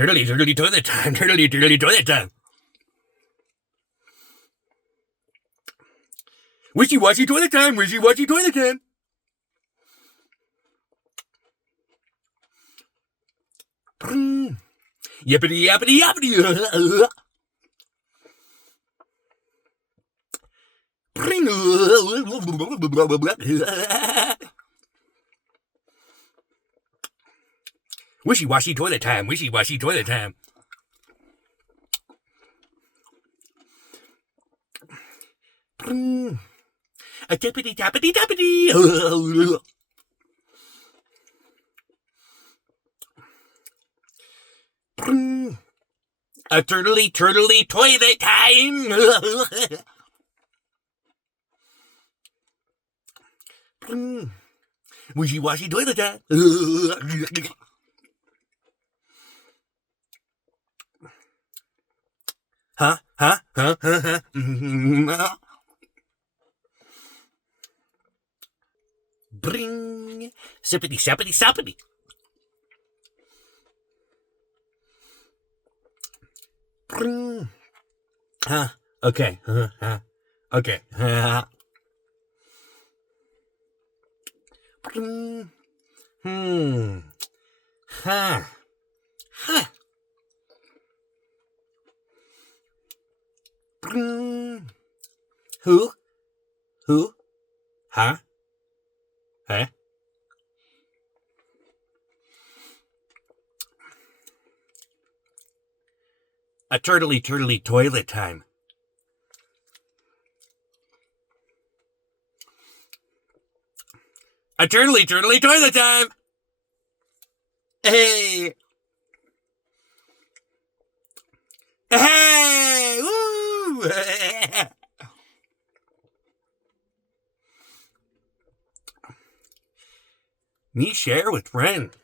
Turtley, turtley, toilet time. Turtley, turtley, toilet time. Wishy, washy, toilet time. Wishy, washy, toilet time. Yippity, yappity, yappity. Wishy, washy, toilet time. Wishy, washy, toilet time. A tippity tappity tappity. A turtley turtley toilet time. Wishy washy toilet time. Huh? Bring. Sippity sappity sappity. Bring. Okay. Okay. Bring. Huh. Who? Huh? Huh? A turtley turtley toilet time. A turtley turtley toilet time. Hey. Hey. Woo. Me share with friend.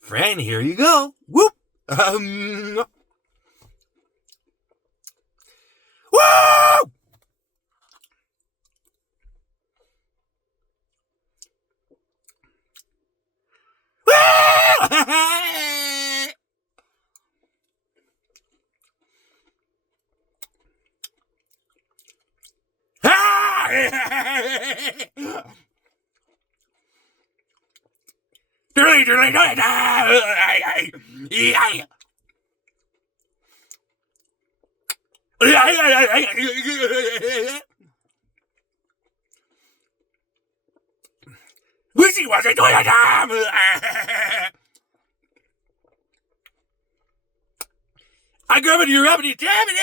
Friend, here you go. Whoop. Woo! Turtley, turtley, Wishy washy toilet time. I grab it, you rub it, you jam it.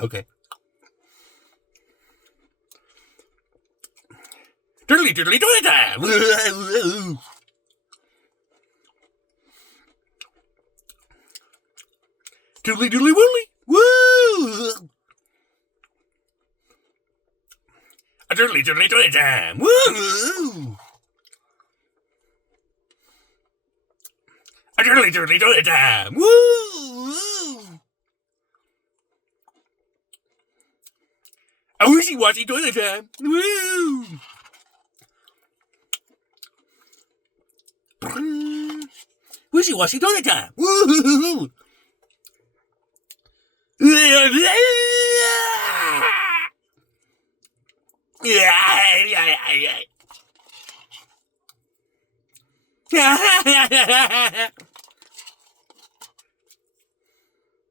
Okay. Turtley, turtley, toilet time. Toodly, doodly, woodly. Woo! A turtley, turtley, toilet time. Woo! A turtley, turtley, toilet time. Woo! A wishy washy toilet time. Woo! Wishy washy toilet time. Woo!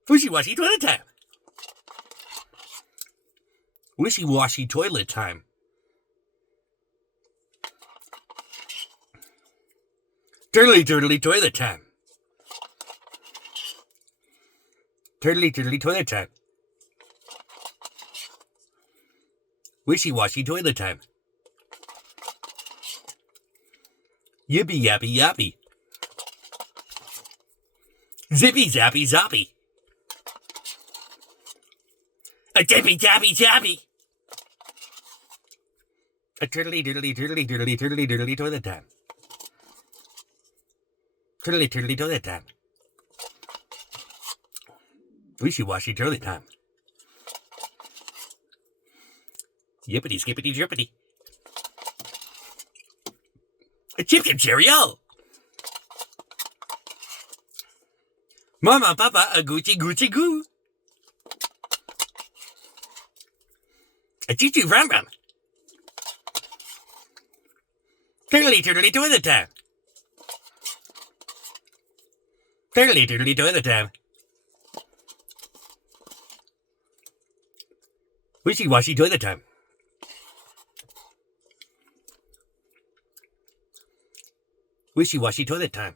Wishy washy toilet time. Wishy washy toilet time. Turtley turtley toilet time. Turtley turtley toilet time. Wishy washy toilet time. Yippee yappy yappy. Zippy zappy zoppy. A tippy tappy tappy. A turtley diddly turtley diddly turtley diddly toilet time. Turtley turtley toilet time. Wishy washy toilet time. Yippity skippity drippity. A chip chip cheerio. Mama papa a Gucci Gucci goo. A choo choo ram ram. Turtley turtley toilet time. Turtley turtley toilet time. Wishy washy toilet time. Wishy washy toilet time.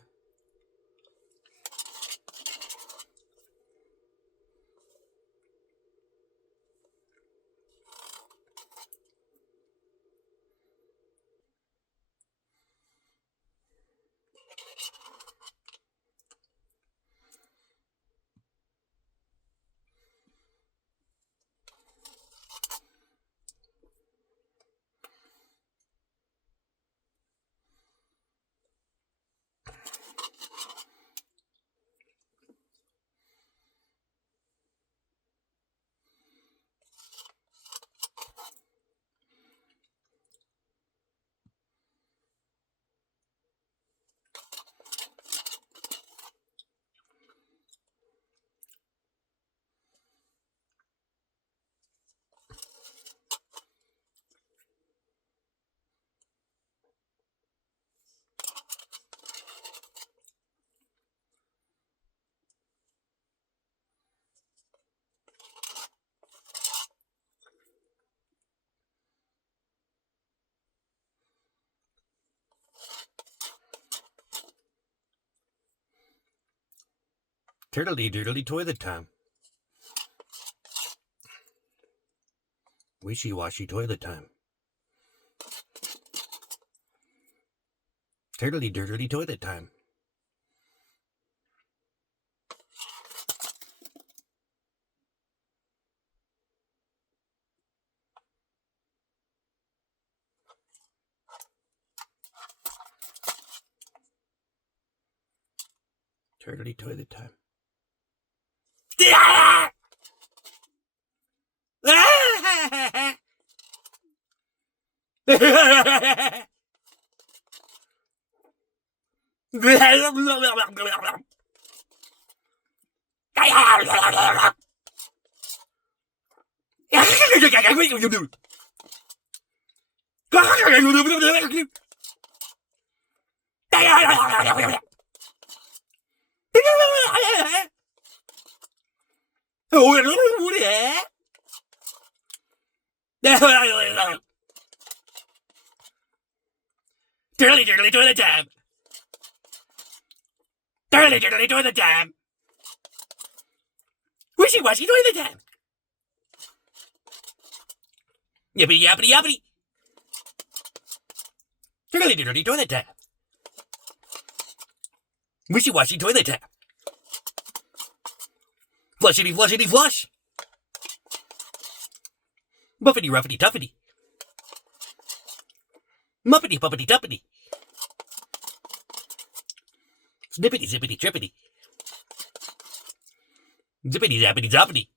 Turtley doodly toilet time. Wishy washy toilet time. Turtley doodly toilet time. Turtley toilet time. Turtley turtley toilet time. Turtley turtley toilet time. Wishy washy toilet time. Yippity yappity yappity. Turtley turtley toilet time. Wishy washy toilet time. Flushity flushity flush. Buffity ruffity tuffity. Muppity puppity tuppity. Snippity zippity trippity. Zippity zappity zoppity.